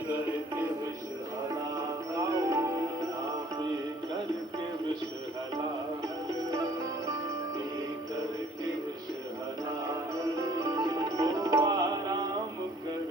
करके विष हला पी करके विष हला पी करके विष हला वो आराम कर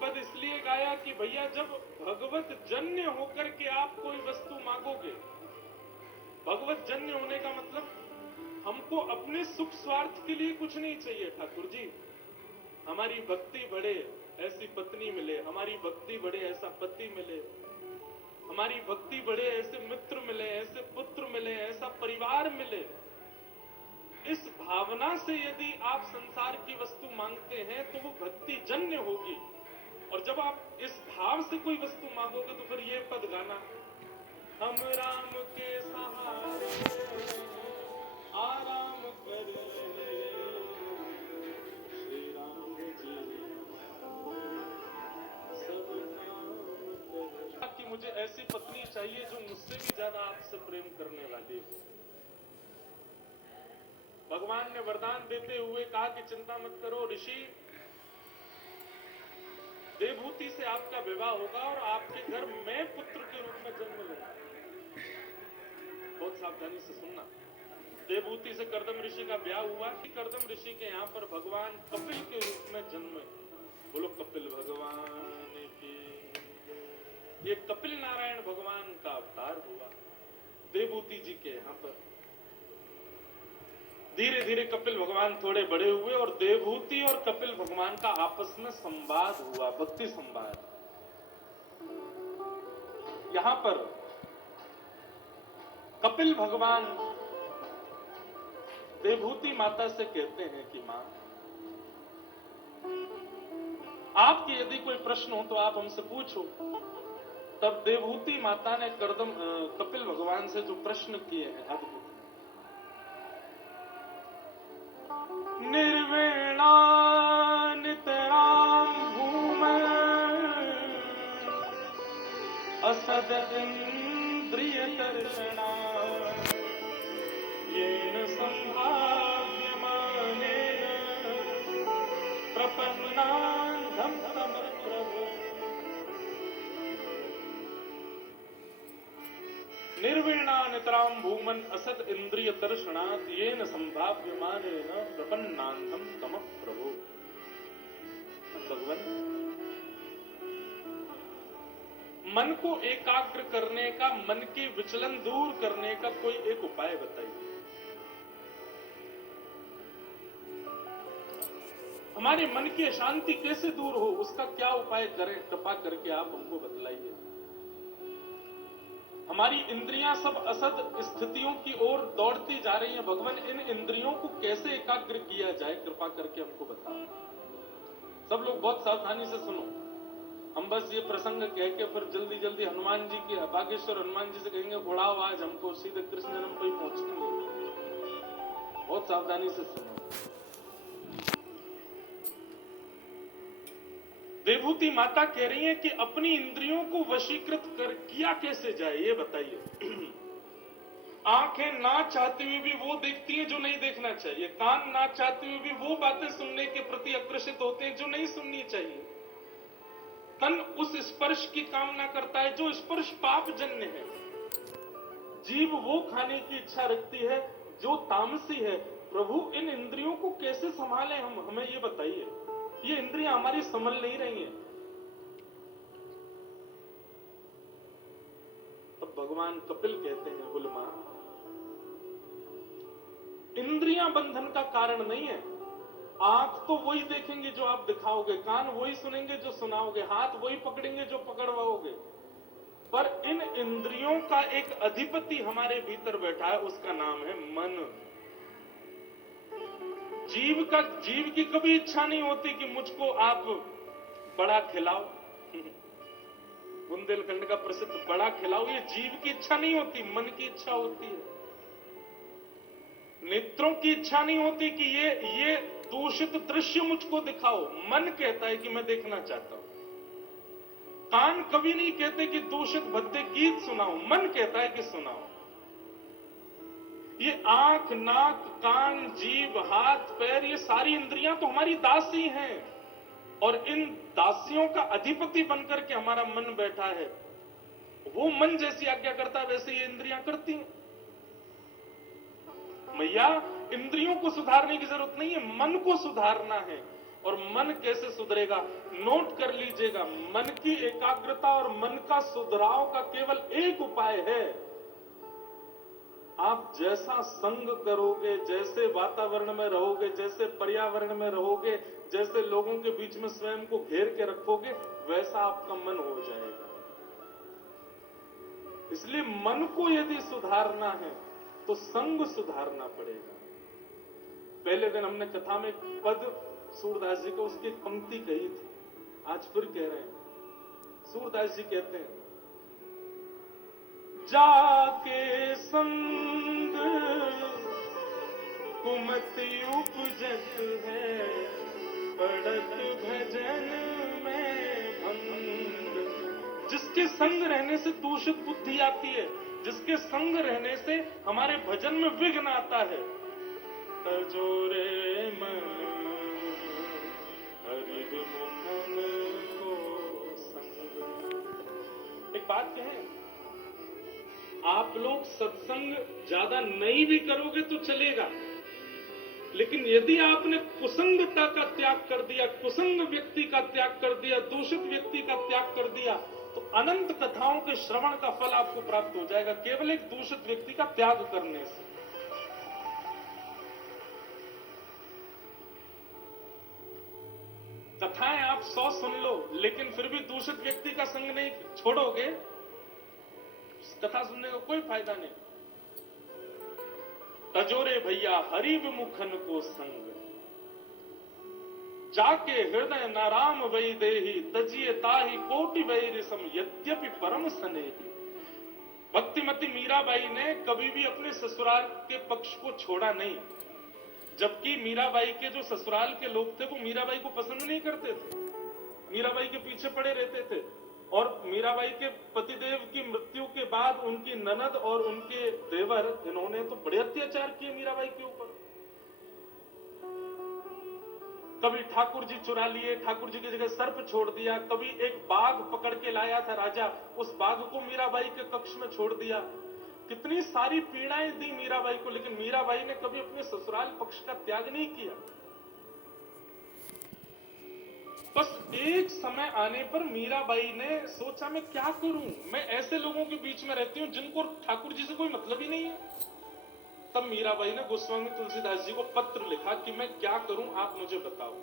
पद इसलिए गाया कि भैया जब भगवत जन्य होकर के आप कोई वस्तु मांगोगे, भगवत जन्य होने का मतलब हमको अपने सुख स्वार्थ के लिए कुछ नहीं चाहिए। ठाकुर जी, हमारी भक्ति बढ़े ऐसी पत्नी मिले, हमारी भक्ति बढ़े ऐसा पति मिले, हमारी भक्ति बढ़े ऐसे मित्र मिले, ऐसे पुत्र मिले, ऐसा परिवार मिले। इस भावना से यदि आप संसार की वस्तु मांगते हैं तो वो भक्ति जन्य होगी। और जब आप इस भाव से कोई वस्तु मांगोगे तो फिर ये पद गाना, हम राम के सहारे आराम कर श्री राम जी सब काम कि मुझे ऐसी पत्नी चाहिए जो मुझसे भी ज्यादा आपसे प्रेम करने वाली हो। भगवान ने वरदान देते हुए कहा कि चिंता मत करो ऋषि, देवहूति से आपका विवाह होगा और आपके घर मैं पुत्र के रूप में जन्म लूंगा। बहुत सावधानी से सुनना। देवहूति से कर्दम ऋषि का ब्याह हुआ कि कर्दम ऋषि के यहाँ पर भगवान कपिल के रूप में जन्म। बोलो कपिल भगवान की। ये कपिल नारायण भगवान का अवतार हुआ देवहूति जी के यहाँ पर। धीरे धीरे कपिल भगवान थोड़े बड़े हुए और देवहूति और कपिल भगवान का आपस में संवाद हुआ, भक्ति संवाद। यहां पर कपिल भगवान देवहूति माता से कहते हैं कि मां, आपके यदि कोई प्रश्न हो तो आप हमसे पूछो। तब देवहूति माता ने कपिल भगवान से जो प्रश्न किए हैं अद्भुत। निर्वेणा नितरां भूमि असद इंद्रिय दर्शना येन संभाव्यमानेन प्रपन्नान्धं समप्रभो। निर्वीणा नितराम भूमन असत इंद्रिय तर्षणात् येन संभाव्यमानेन प्रपन्नांतम तम प्रभु। भगवान, मन को एकाग्र करने का, मन के विचलन दूर करने का कोई एक उपाय बताइए। हमारे मन की अशांति कैसे दूर हो, उसका क्या उपाय करें, कृपा करके आप हमको बतलाइए। हमारी इंद्रियां सब असद स्थितियों की ओर दौड़ती जा रही हैं। भगवान, इन इंद्रियों को कैसे एकाग्र किया जाए, कृपा करके हमको बताओ। सब लोग बहुत सावधानी से सुनो। हम बस ये प्रसंग कह के फिर जल्दी जल्दी हनुमान जी की, बागेश्वर हनुमान जी से कहेंगे उड़ाओ आज हमको, सीधे कृष्ण जन्म पर ही पहुंचेंगे। बहुत सावधानी से सुनो। देवहूति माता कह रही है कि अपनी इंद्रियों को वशीकृत कर किया कैसे जाए, ये बताइए। आंखें ना चाहते हुए भी वो देखती हैं जो नहीं देखना चाहिए, कान ना चाहते हुए भी वो बातें सुनने के प्रति आकर्षित होते हैं जो नहीं सुननी चाहिए, तन उस स्पर्श की कामना करता है जो स्पर्श पाप जन्य है, जीभ वो खाने की इच्छा रखती है जो तामसी है। प्रभु, इन इंद्रियों को कैसे संभालें हम, हमें ये बताइए। ये इंद्रियां हमारी संभल नहीं रही हैं। तब भगवान कपिल कहते हैं, बुलमा, इंद्रियां बंधन का कारण नहीं है। आंख तो वही देखेंगे जो आप दिखाओगे, कान वही सुनेंगे जो सुनाओगे, हाथ वही पकड़ेंगे जो पकड़वाओगे, पर इन इंद्रियों का एक अधिपति हमारे भीतर बैठा है, उसका नाम है मन। जीव की कभी इच्छा नहीं होती कि मुझको आप बड़ा खिलाओ। बुंदेलखंड का प्रसिद्ध बड़ा खिलाओ, ये जीव की इच्छा नहीं होती, मन की इच्छा होती है। नेत्रों की इच्छा नहीं होती कि ये दूषित दृश्य मुझको दिखाओ, मन कहता है कि मैं देखना चाहता हूं। कान कभी नहीं कहते कि दूषित भद्दे गीत सुनाओ, मन कहता है कि सुनाओ। ये आंख, नाक, कान, जीभ, हाथ, पैर, ये सारी इंद्रियां तो हमारी दासी हैं, और इन दासियों का अधिपति बनकर के हमारा मन बैठा है। वो मन जैसी आज्ञा करता है वैसे ये इंद्रियां करती हैं। मैया, इंद्रियों को सुधारने की जरूरत नहीं है, मन को सुधारना है। और मन कैसे सुधरेगा, नोट कर लीजिएगा। मन की एकाग्रता और मन का सुधराव का केवल एक उपाय है। आप जैसा संग करोगे, जैसे वातावरण में रहोगे, जैसे पर्यावरण में रहोगे, जैसे लोगों के बीच में स्वयं को घेर के रखोगे, वैसा आपका मन हो जाएगा। इसलिए मन को यदि सुधारना है तो संग सुधारना पड़ेगा। पहले दिन हमने कथा में पद सूरदास जी को उसकी एक पंक्ति कही थी, आज फिर कह रहे हैं। सूरदास जी कहते हैं, जाके संग कुमति उपजत है, पड़त भजन में भंग। जिसके संग रहने से दूषित बुद्धि आती है, जिसके संग रहने से हमारे भजन में विघ्न आता है, तजोरे मन हरिव मुखन को संग। एक बात कहें, आप लोग सत्संग ज्यादा नहीं भी करोगे तो चलेगा, लेकिन यदि आपने कुसंगता का त्याग कर दिया, कुसंग व्यक्ति का त्याग कर दिया, दूषित व्यक्ति का त्याग कर दिया, तो अनंत कथाओं के श्रवण का फल आपको प्राप्त हो जाएगा, केवल एक दूषित व्यक्ति का त्याग करने से। कथाएं आप 100 सुन लो, लेकिन फिर भी दूषित व्यक्ति का संग नहीं छोड़ोगे, कथा सुनने का कोई फायदा नहीं। तजोरे भैया हरि विमुखन को संग, जाके हृदय नाराम वही देही, तजिए ताही कोटि वही सम, यद्यपि परम स्नेही। भक्तिमती मीराबाई ने कभी भी अपने ससुराल के पक्ष को छोड़ा नहीं, जबकि मीराबाई के जो ससुराल के लोग थे वो मीराबाई को पसंद नहीं करते थे, मीराबाई के पीछे पड़े रहते थे। और मीराबाई के पतिदेव की मृत्यु के बाद उनकी ननद और उनके देवर, इन्होंने तो बड़े अत्याचार किए मीराबाई के ऊपर। कभी ठाकुर जी चुरा लिए, ठाकुर जी की जगह सर्प छोड़ दिया, कभी एक बाघ पकड़ के लाया था राजा, उस बाघ को मीराबाई के कक्ष में छोड़ दिया। कितनी सारी पीड़ाएं दी मीराबाई को, लेकिन मीराबाई ने कभी अपने ससुराल पक्ष का त्याग नहीं किया। बस एक समय आने पर मीराबाई ने सोचा मैं क्या करूं, मैं ऐसे लोगों के बीच में रहती हूं जिनको ठाकुर जी से कोई मतलब ही नहीं है। तब मीराबाई ने गोस्वामी तुलसीदास जी को पत्र लिखा कि मैं क्या करूं, आप मुझे बताओ।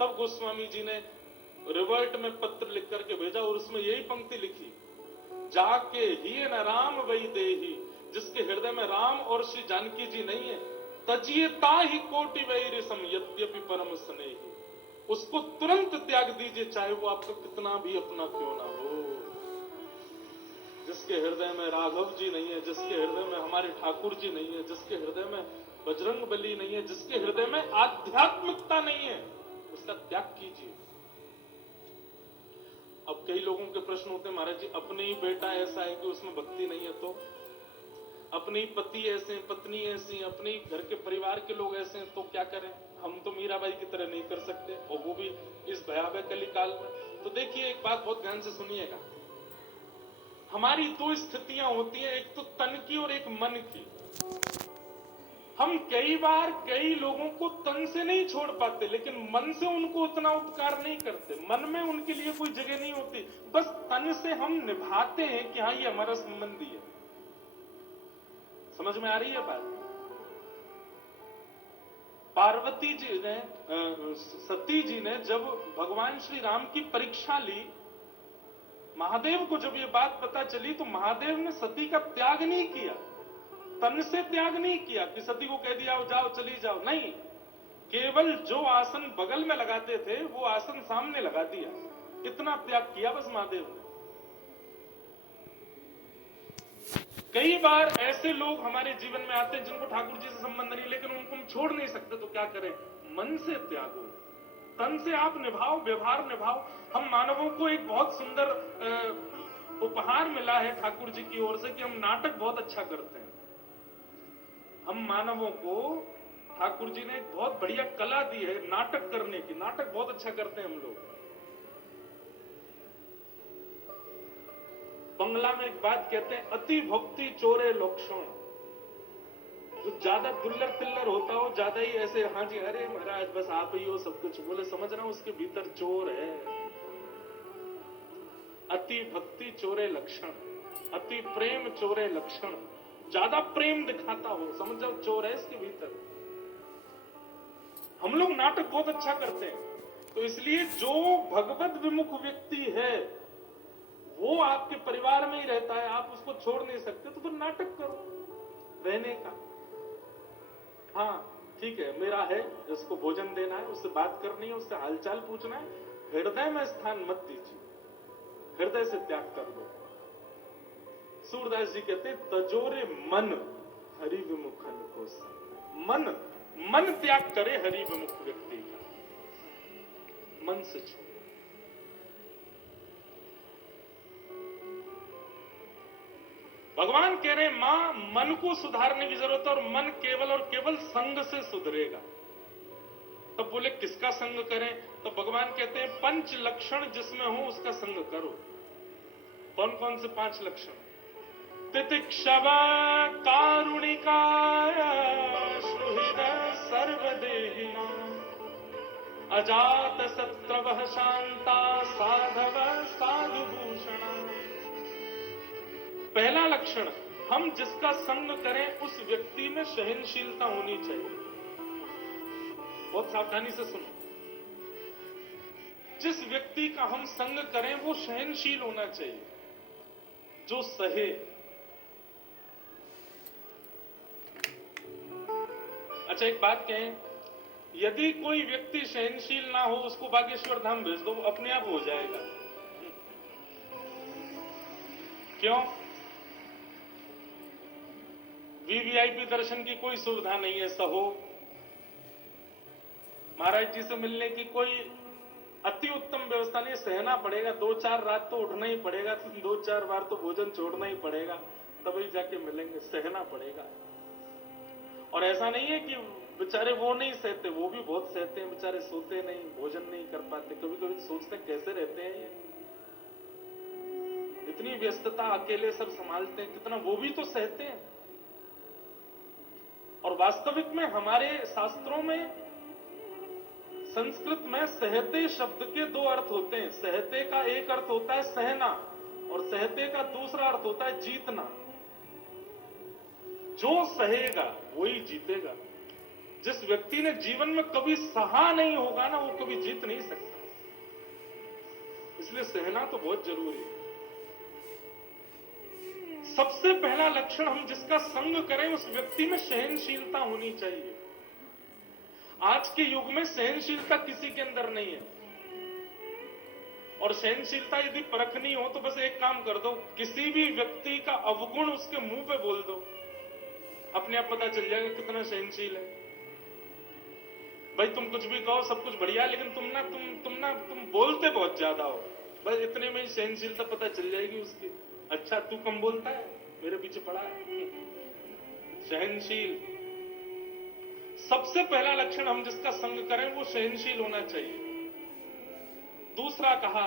तब गोस्वामी जी ने रिवर्ट में पत्र लिख करके भेजा और उसमें यही पंक्ति लिखी, जाके ही न राम वही देही, जिसके हृदय में राम और श्री जानकी जी नहीं है, तजिए ताहि कोटि वैर सम यद्यपि परम स्नेही, उसको तुरंत त्याग दीजिए, चाहे वो आपका कितना भी अपना क्यों ना हो। जिसके हृदय में राघव जी नहीं है, जिसके हृदय में हमारे ठाकुर जी नहीं है, जिसके हृदय में बजरंग बली नहीं है, जिसके हृदय में आध्यात्मिकता नहीं है, उसका त्याग कीजिए। अब कई लोगों के प्रश्न होते हैं, महाराज जी अपने ही बेटा ऐसा है कि उसमें भक्ति नहीं है, तो अपने ही पति ऐसे हैं, पत्नी ऐसी, अपने ही घर के परिवार के लोग ऐसे हैं, तो क्या करें? हम तो मीराबाई की तरह नहीं कर सकते, और वो भी इस भयावह कलिकाल में। तो देखिए, एक बात बहुत ध्यान से सुनिएगा, हमारी दो स्थितियां होती हैं, एक तो तन की और एक मन की। हम कई बार कई लोगों को तन से नहीं छोड़ पाते, लेकिन मन से उनको उतना उपकार नहीं करते, मन में उनके लिए कोई जगह नहीं होती, बस तन से हम निभाते हैं कि हाँ ये हमारा संबंधी है। समझ में आ रही है बात? पार्वती जी ने, सती जी ने जब भगवान श्री राम की परीक्षा ली, महादेव को जब ये बात पता चली, तो महादेव ने सती का त्याग नहीं किया, तन से त्याग नहीं किया कि सती को कह दिया जाओ चली जाओ, नहीं, केवल जो आसन बगल में लगाते थे वो आसन सामने लगा दिया, इतना त्याग किया बस महादेव ने। कई बार ऐसे लोग हमारे जीवन में आते हैं जिनको ठाकुर जी से संबंध नहीं, लेकिन उनको हम छोड़ नहीं सकते, तो क्या करें? मन से त्यागो, तन से आप निभाओ, व्यवहार निभाओ। हम मानवों को एक बहुत सुंदर उपहार मिला है ठाकुर जी की ओर से कि हम नाटक बहुत अच्छा करते हैं। हम मानवों को ठाकुर जी ने एक बहुत बढ़िया कला दी है नाटक करने की, नाटक बहुत अच्छा करते हैं हम लोग। बंगला में एक बात कहते हैं, अति भक्ति चोरे लक्षण। जो ज्यादा गुल्लर तिल्लर होता हो, ज्यादा ही ऐसे हाँ जी अरे महाराज बस आप ही हो सब कुछ बोले, समझना उसके भीतर चोर है। अति भक्ति चोरे लक्षण, अति प्रेम चोरे लक्षण। ज्यादा प्रेम दिखाता हो, समझ जाओ चोर है इसके भीतर। हम लोग नाटक बहुत अच्छा करते हैं, तो इसलिए जो भगवत विमुख व्यक्ति है वो आपके परिवार में ही रहता है, आप उसको छोड़ नहीं सकते, तो फिर नाटक करो रहने का। हाँ ठीक है, मेरा है, इसको भोजन देना है, उससे बात करनी है, उससे हालचाल पूछना है, हृदय में स्थान मत दीजिए, हृदय से त्याग कर दो। सूरदास जी कहते हैं, तजोरे मन हरि विमुखन को संग। मन त्याग करे हरि विमुख व्यक्ति का, मन से छोड़। भगवान कह रहे हैं मां मन को सुधारने की जरूरत है, और मन केवल और केवल संग से सुधरेगा। तब बोले किसका संग करें? तो भगवान कहते हैं 5 लक्षण जिसमें हो उसका संग करो। कौन कौन से 5 लक्षण? तितिक्षवा कारुणिका सुहृद सर्वदेहिना अजात शत्रवः शांता साधव साधुभूषणा। पहला लक्षण, हम जिसका संग करें उस व्यक्ति में सहनशीलता होनी चाहिए। बहुत सावधानी से सुनो, जिस व्यक्ति का हम संग करें वो सहनशील होना चाहिए, जो सहे। अच्छा एक बात कहें, यदि कोई व्यक्ति सहनशील ना हो उसको बागेश्वर धाम भेज दो, वो अपने आप हो जाएगा। क्यों? वीवीआईपी दर्शन की कोई सुविधा नहीं है, सहो। महाराज जी से मिलने की कोई अति उत्तम व्यवस्था नहीं, सहना पड़ेगा, 2-4 रात तो उठना ही पड़ेगा, 2-4 बार तो भोजन छोड़ना ही पड़ेगा, तभी जाके मिलेंगे, सहना पड़ेगा। और ऐसा नहीं है कि बेचारे वो नहीं सहते, वो भी बहुत सहते हैं बेचारे, सोते नहीं, भोजन नहीं कर पाते, कभी कभी सोचते कैसे रहते हैं ये इतनी व्यस्तता, अकेले सब संभालते हैं, कितना वो भी तो सहते हैं। और वास्तविक में हमारे शास्त्रों में, संस्कृत में सहते शब्द के दो अर्थ होते हैं। सहते का एक अर्थ होता है सहना, और सहते का दूसरा अर्थ होता है जीतना। जो सहेगा वही जीतेगा। जिस व्यक्ति ने जीवन में कभी सहा नहीं होगा ना, वो कभी जीत नहीं सकता। इसलिए सहना तो बहुत जरूरी है। सबसे पहला लक्षण, हम जिसका संग करें उस व्यक्ति में सहनशीलता होनी चाहिए। आज के युग में सहनशीलता किसी के अंदर नहीं है। और सहनशीलता यदि परखनी हो तो बस एक काम कर दो, किसी भी व्यक्ति का अवगुण उसके मुंह पे बोल दो, अपने आप पता चल जाएगा कितना सहनशील है। भाई तुम कुछ भी कहो, सब कुछ बढ़िया, लेकिन तुम बोलते बहुत ज्यादा हो, बस इतने में ही सहनशीलता पता चल जाएगी उसकी। अच्छा तू कम बोलता है, मेरे पीछे पड़ा है। सहनशील सबसे पहला लक्षण, हम जिसका संग करें वो सहनशील होना चाहिए। दूसरा कहा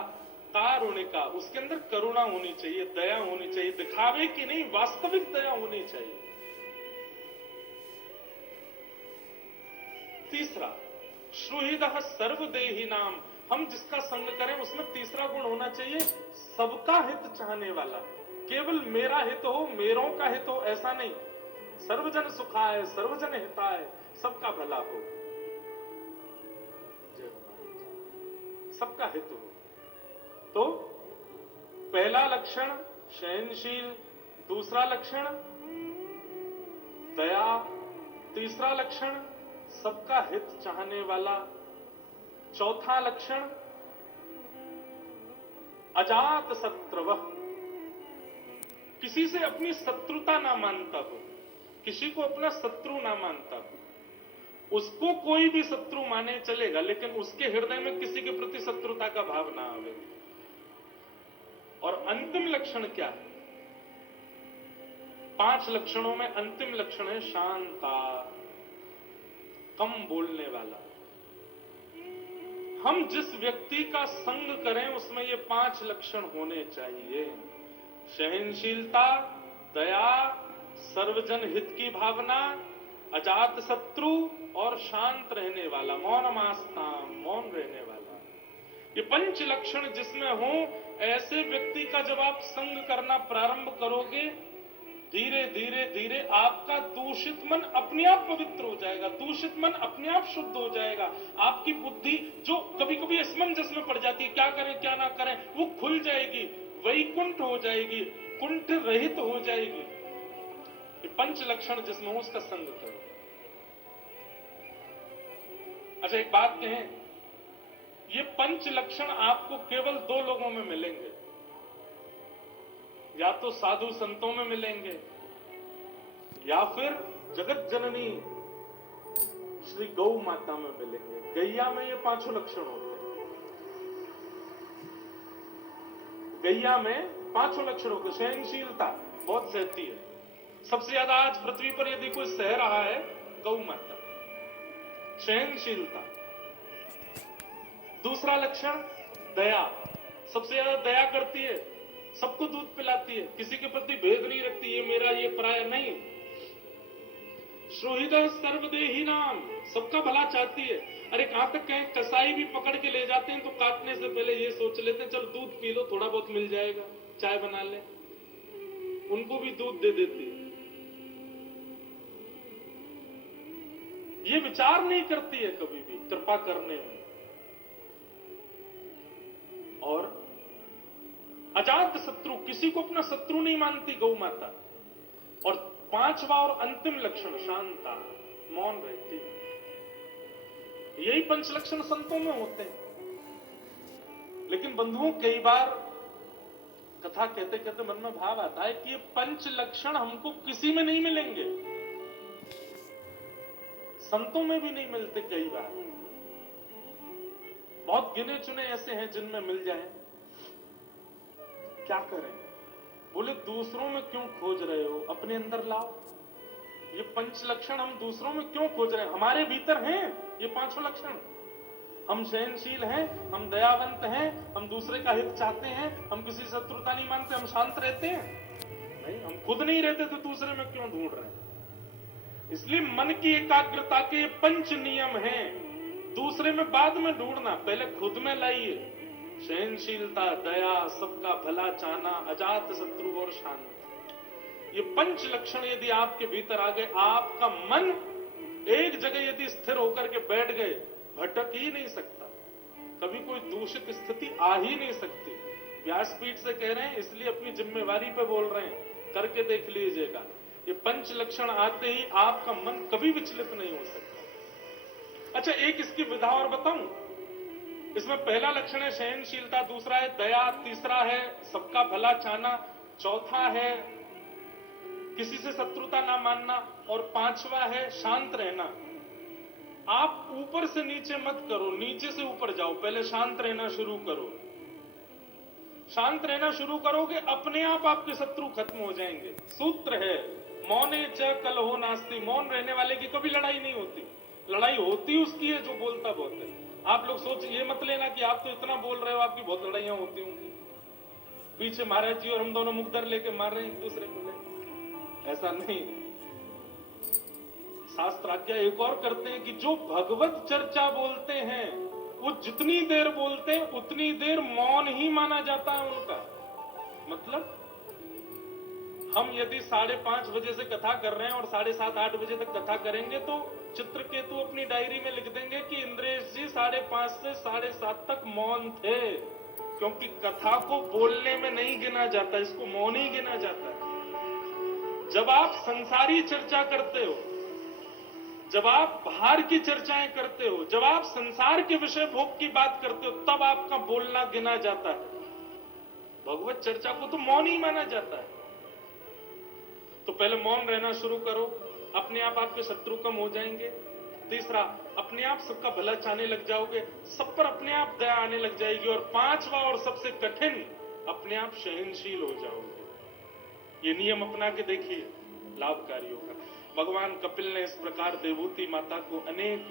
कारुणिका, उसके अंदर करुणा होनी चाहिए, दया होनी चाहिए, दिखावे की नहीं, वास्तविक दया होनी चाहिए। तीसरा श्रुहृदः सर्वदेही नाम, हम जिसका संग करें उसमें तीसरा गुण होना चाहिए सबका हित चाहने वाला। केवल मेरा हित हो, मेरों का हित हो, ऐसा नहीं। सर्वजन सुखाय सर्वजन हिताय, सबका भला हो, सबका हित हो। तो पहला लक्षण सहनशील, दूसरा लक्षण दया, तीसरा लक्षण सबका हित चाहने वाला, चौथा लक्षण अजात शत्रवः, किसी से अपनी शत्रुता ना मानता हो, किसी को अपना शत्रु ना मानता हो। उसको कोई भी शत्रु माने चलेगा, लेकिन उसके हृदय में किसी के प्रति शत्रुता का भाव ना आवे। और अंतिम लक्षण क्या है? 5 लक्षणों में अंतिम लक्षण है शांता, कम बोलने वाला। हम जिस व्यक्ति का संग करें उसमें ये 5 लक्षण होने चाहिए। सहनशीलता, दया, सर्वजन हित की भावना, अजात शत्रु और शांत रहने वाला, मौनमास्ताम, मौन रहने वाला। ये 5 लक्षण जिसमें हो, ऐसे व्यक्ति का जब आप संग करना प्रारंभ करोगे, धीरे धीरे धीरे आपका दूषित मन अपने आप पवित्र हो जाएगा, दूषित मन अपने आप शुद्ध हो जाएगा। आपकी बुद्धि जो कभी कभी असमंजस में पड़ जाती है, क्या करें क्या ना करें, वो खुल जाएगी, वैकुंठ हो जाएगी, कुंठ रहित हो जाएगी। ये 5 लक्षण जिसमें हो उसका संग करो। अच्छा एक बात कहें, ये 5 लक्षण आपको केवल 2 लोगों में मिलेंगे। या तो साधु संतों में मिलेंगे, या फिर जगत जननी श्री गौ माता में मिलेंगे। गैया में ये 5 लक्षण होते हैं। गैया में 5 लक्षण होते हैं। सहनशीलता, बहुत सहती है, सबसे ज्यादा आज पृथ्वी पर यदि कोई सह रहा है गौ माता। सहनशीलता। दूसरा लक्षण दया, सबसे ज्यादा दया करती है, सबको दूध पिलाती है, किसी के प्रति भेद नहीं रखती, ये मेरा ये पराया नहीं। श्रुहृदः सर्वदेही नाम, सबका भला चाहती है। अरे कहां तक कहें, कसाई भी पकड़ के ले जाते हैं तो काटने से पहले ये सोच लेते हैं चल दूध पी लो, थोड़ा बहुत मिल जाएगा, चाय बना ले, उनको भी दूध दे देती है। ये विचार नहीं करती है कभी भी कृपा करने में। और अजात शत्रु, किसी को अपना शत्रु नहीं मानती गौ माता। और 5वां और अंतिम लक्षण शांता, मौन रहती। यही 5 लक्षण संतों में होते हैं। लेकिन बंधुओं, कई बार कथा कहते कहते मन में भाव आता है कि ये 5 लक्षण हमको किसी में नहीं मिलेंगे, संतों में भी नहीं मिलते। कई बार बहुत गिने चुने ऐसे हैं जिनमें मिल जाए। क्या करें? बोले दूसरों में क्यों खोज रहे हो, अपने अंदर लाओ। ये 5 लक्षण हम दूसरों में क्यों खोज रहे हैं? हमारे भीतर हैं ये 5 लक्षण, हम सहनशील हैं, हम दयावंत हैं, हम दूसरे का हित चाहते हैं, हम किसी शत्रुता नहीं मानते, हम शांत रहते हैं? नहीं, हम खुद नहीं रहते तो दूसरे में क्यों ढूंढ रहे हैं? इसलिए मन की एकाग्रता के 5 नियम हैं। दूसरे में बाद में ढूंढना, पहले खुद में लाइए। सहनशीलता, दया, सबका भला चाहना, अजात शत्रु और शांत। ये 5 लक्षण यदि आपके भीतर आ गए, आपका मन एक जगह यदि स्थिर होकर के बैठ गए, भटक ही नहीं सकता। कभी कोई दूषित स्थिति आ ही नहीं सकती। व्यासपीठ से कह रहे हैं, इसलिए अपनी जिम्मेवारी पे बोल रहे हैं, करके देख लीजिएगा। ये 5 लक्षण आते ही आपका मन कभी विचलित नहीं हो सकता। अच्छा, एक इसकी विधा और बताऊं। इसमें पहला लक्षण है सहनशीलता, दूसरा है दया, तीसरा है सबका भला चाहना, चौथा है किसी से शत्रुता ना मानना, और 5वां है शांत रहना। आप ऊपर से नीचे मत करो, नीचे से ऊपर जाओ, पहले शांत रहना शुरू करो। शांत रहना शुरू करोगे, अपने आप आपके शत्रु खत्म हो जाएंगे। सूत्र है मौने च कलहो नास्ति, मौन रहने वाले की कभी लड़ाई नहीं होती। लड़ाई होती उसकी है जो बोलता बहुत है। आप लोग सोच ये मत लेना कि आप तो इतना बोल रहे हो, आपकी बहुत लड़ाइयां होती होंगी। पीछे महाराज जी और हम दोनों मुखदर लेके मार रहे हैं एक दूसरे को, ऐसा नहीं। शास्त्र आज्ञा एक और करते हैं कि जो भगवत चर्चा बोलते हैं, वो जितनी देर बोलते हैं उतनी देर मौन ही माना जाता है उनका। मतलब हम यदि 5:30 बजे से कथा कर रहे हैं और 7:30-8 बजे तक कथा करेंगे, तो चित्रकेतु अपनी डायरी में लिख देंगे कि इंद्रेश जी 5:30 से 7:30 तक मौन थे, क्योंकि कथा को बोलने में नहीं गिना जाता, इसको मौन ही गिना जाता है। जब आप संसारी चर्चा करते हो, जब आप बाहर की चर्चाएं करते हो, जब आप संसार के विषय भोग की बात करते हो, तब आपका बोलना गिना जाता है। भगवत चर्चा को तो मौन ही माना जाता है। तो पहले मौन रहना शुरू करो, अपने आप आपके शत्रु कम हो जाएंगे। तीसरा, अपने आप सबका भला चाहने लग जाओगे, सब पर अपने आप दया आने लग जाएगी। और 5वां और सबसे कठिन, अपने आप सहनशील हो जाओगे। ये नियम अपना के देखिए, लाभकारी होगा। भगवान कपिल ने इस प्रकार देवहूति माता को अनेक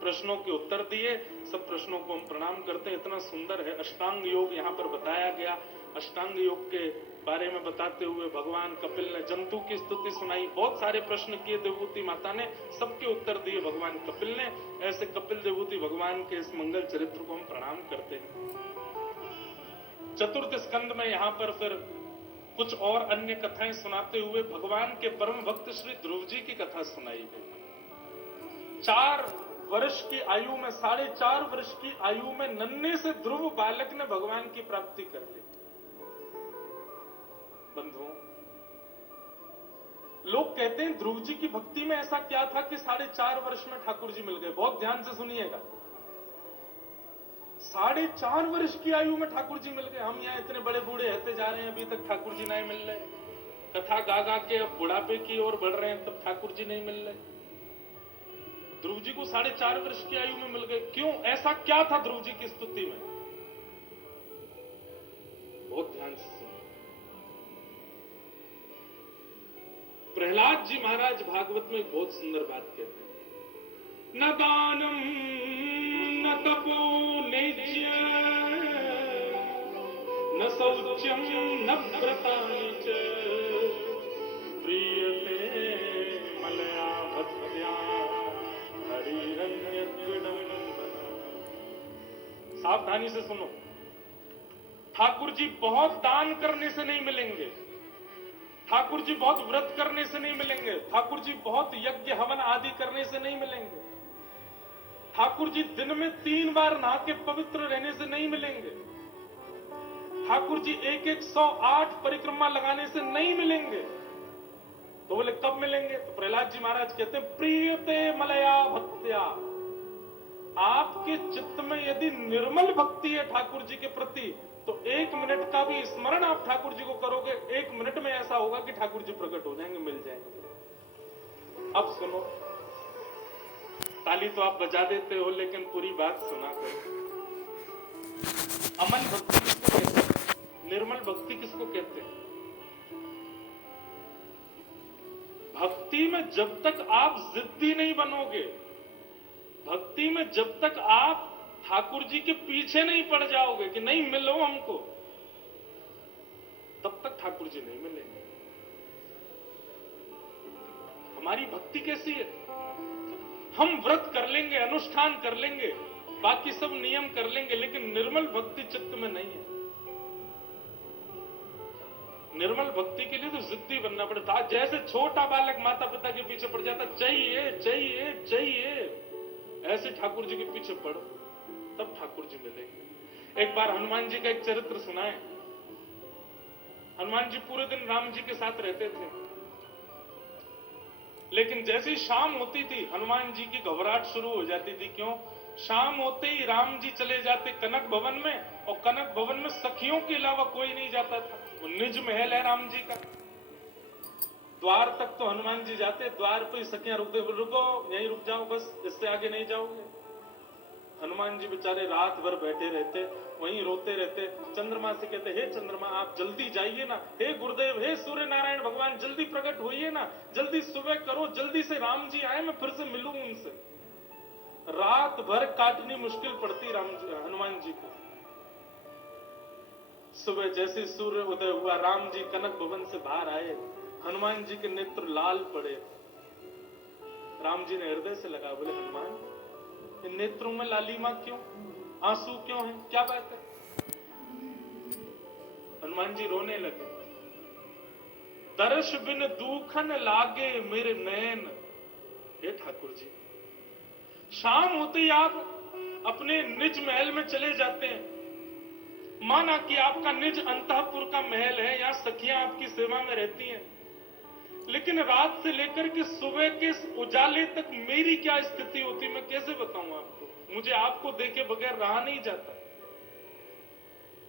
प्रश्नों के उत्तर दिए। सब प्रश्नों को हम प्रणाम करते हैं। इतना सुंदर है अष्टांग योग यहाँ पर बताया गया। अष्टांग योग के बारे में बताते हुए भगवान कपिल ने जंतु की स्तुति सुनाई। बहुत सारे प्रश्न किए देवहूति माता ने, सबके उत्तर दिए भगवान कपिल ने। ऐसे कपिल देवहूति भगवान के इस मंगल चरित्र को हम प्रणाम करते हैं। चतुर्थ स्कंद में यहाँ पर फिर कुछ और अन्य कथाएं सुनाते हुए भगवान के परम भक्त श्री ध्रुव जी की कथा सुनाई गई। 4 वर्ष की आयु में, 4.5 वर्ष की आयु में नन्हे से ध्रुव बालक ने भगवान की प्राप्ति कर ली। बंधुओं, लोग कहते हैं ध्रुव जी की भक्ति में ऐसा क्या था कि 4.5 वर्ष में ठाकुर जी मिल गए। बहुत ध्यान से सुनिएगा, 4.5 वर्ष की आयु में ठाकुर जी मिल गए। हम यहाँ इतने बड़े बूढ़े रहते जा रहे हैं, अभी तक ठाकुर जी नहीं मिल रहे। कथा गा गा के अब बुढ़ापे की ओर बढ़ रहे हैं, तब ठाकुर जी नहीं मिल रहे। ध्रुव जी को 4.5 वर्ष की आयु में मिल गए। क्यों? ऐसा क्या था ध्रुव जी की स्तुति में? बहुत ध्यान से सुनिए। प्रहलाद जी महाराज भागवत में एक बहुत सुंदर बात कहते हैं, न दानम न तपो नेज्य न शौच्यम न व्रतानि च प्रीयते मलया भक्त्या हरिरन्यद्विडं। सावधानी से सुनो, ठाकुर जी बहुत दान करने से नहीं मिलेंगे, ठाकुर जी बहुत व्रत करने से नहीं मिलेंगे, ठाकुर जी बहुत यज्ञ हवन आदि करने से नहीं मिलेंगे, ठाकुर जी दिन में 3 बार नहा के पवित्र रहने से नहीं मिलेंगे, ठाकुर जी 108 परिक्रमा लगाने से नहीं मिलेंगे। तो बोले कब मिलेंगे? तो प्रहलाद जी महाराज कहते हैं, प्रीयते मलया भक्त्या। आपके चित्त में यदि निर्मल भक्ति है ठाकुर जी के प्रति, तो 1 मिनट का भी स्मरण आप ठाकुर जी को करोगे, 1 मिनट में ऐसा होगा कि ठाकुर जी प्रकट हो जाएंगे, मिल जाएंगे। अब सुनो, ताली तो आप बजा देते हो, लेकिन पूरी बात सुना करो। अमन भक्ति किसको कहते हैं? निर्मल भक्ति किसको कहते हैं? भक्ति में जब तक आप जिद्दी नहीं बनोगे, भक्ति में जब तक आप ठाकुर जी के पीछे नहीं पड़ जाओगे कि नहीं मिलो हमको, तब तक ठाकुर जी नहीं मिलेंगे। हमारी भक्ति कैसी है? हम व्रत कर लेंगे, अनुष्ठान कर लेंगे, बाकी सब नियम कर लेंगे, लेकिन निर्मल भक्ति चित्त में नहीं है। निर्मल भक्ति के लिए तो जिद्दी बनना पड़ता। जैसे छोटा बालक माता पिता के पीछे पड़ जाता, चाहिए चाहिए चाहिए, ऐसे ठाकुर जी के पीछे पड़ो, तब ठाकुर जी मिलेंगे। एक बार हनुमान जी का एक चरित्र सुनाए। हनुमान जी पूरे दिन राम जी के साथ रहते थे, लेकिन जैसे ही शाम होती थी हनुमान जी की घबराहट शुरू हो जाती थी। क्यों? शाम होते ही राम जी चले जाते कनक भवन में, और कनक भवन में सखियों के अलावा कोई नहीं जाता था। वो निज महल है राम जी का, द्वार तक तो हनुमान जी जाते, द्वार पे सखियां रुको यहीं रुक जाओ, बस इससे आगे नहीं जाओगे। हनुमान जी बेचारे रात भर बैठे रहते, वहीं रोते रहते। चंद्रमा से कहते, हे चंद्रमा आप जल्दी जाइए ना, हे गुरुदेव, हे सूर्य नारायण भगवान जल्दी प्रकट होइए ना, जल्दी सुबह करो, जल्दी से राम जी आए, मैं फिर से मिलूं उनसे। रात भर काटनी मुश्किल पड़ती हनुमान जी को। सुबह जैसे सूर्य उदय हुआ, राम जी कनक भवन से बाहर आए, हनुमान जी के नेत्र लाल पड़े। राम जी ने हृदय से लगा, बोले हनुमान इन नेत्रों में लालिमा क्यों, आंसू क्यों है, क्या बात है? हनुमान जी रोने लगे। दर्श बिन दूखन लागे मेरे नैन। हे ठाकुर जी, शाम होते ही आप अपने निज महल में चले जाते हैं। माना कि आपका निज अंतःपुर का महल है, यहां सखियां आपकी सेवा में रहती हैं, लेकिन रात से लेकर के सुबह के उजाले तक मेरी क्या स्थिति होती, मैं कैसे बताऊं आपको? मुझे आपको देखे बगैर रहा नहीं जाता।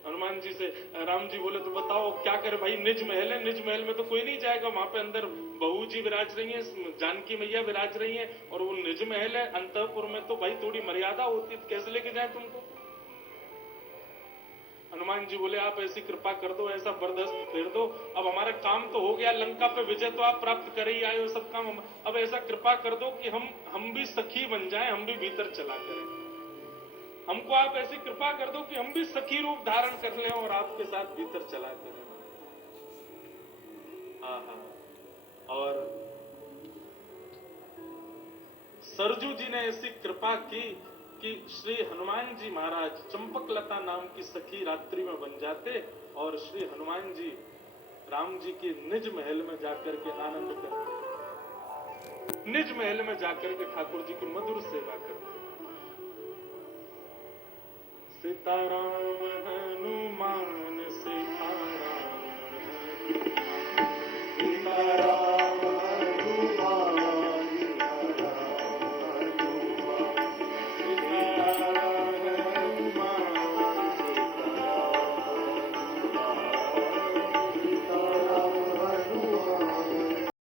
हनुमान जी से राम जी बोले, तो बताओ क्या करे भाई, निज महल है, निज महल में तो कोई नहीं जाएगा, वहां पे अंदर बहू जी विराज रही है, जानकी मैया विराज रही है, और वो निज महल है, अंतःपुर में तो भाई थोड़ी मर्यादा होती, कैसे लेके जाए तुमको? हनुमान जी बोले, आप ऐसी कृपा कर दो, ऐसा बर्दाश्त फेर दो, अब हमारा काम तो हो गया, लंका पे विजय तो आप प्राप्त कर ही आए हो, सब काम अब ऐसा कृपा कर दो कि हम भी सखी बन जाएं, हम भी भीतर चला करें। हमको आप ऐसी कृपा कर दो कि हम भी सखी रूप धारण कर लें और आपके साथ भीतर चला करें। और सरजू जी ने ऐसी कृपा की कि श्री हनुमान जी महाराज चंपकलता नाम की सखी रात्रि में बन जाते, और श्री हनुमान जी राम जी के निज महल में जाकर के आनंद करते, निज महल में जाकर के ठाकुर जी की मधुर सेवा करते। सीताराम हनुमान से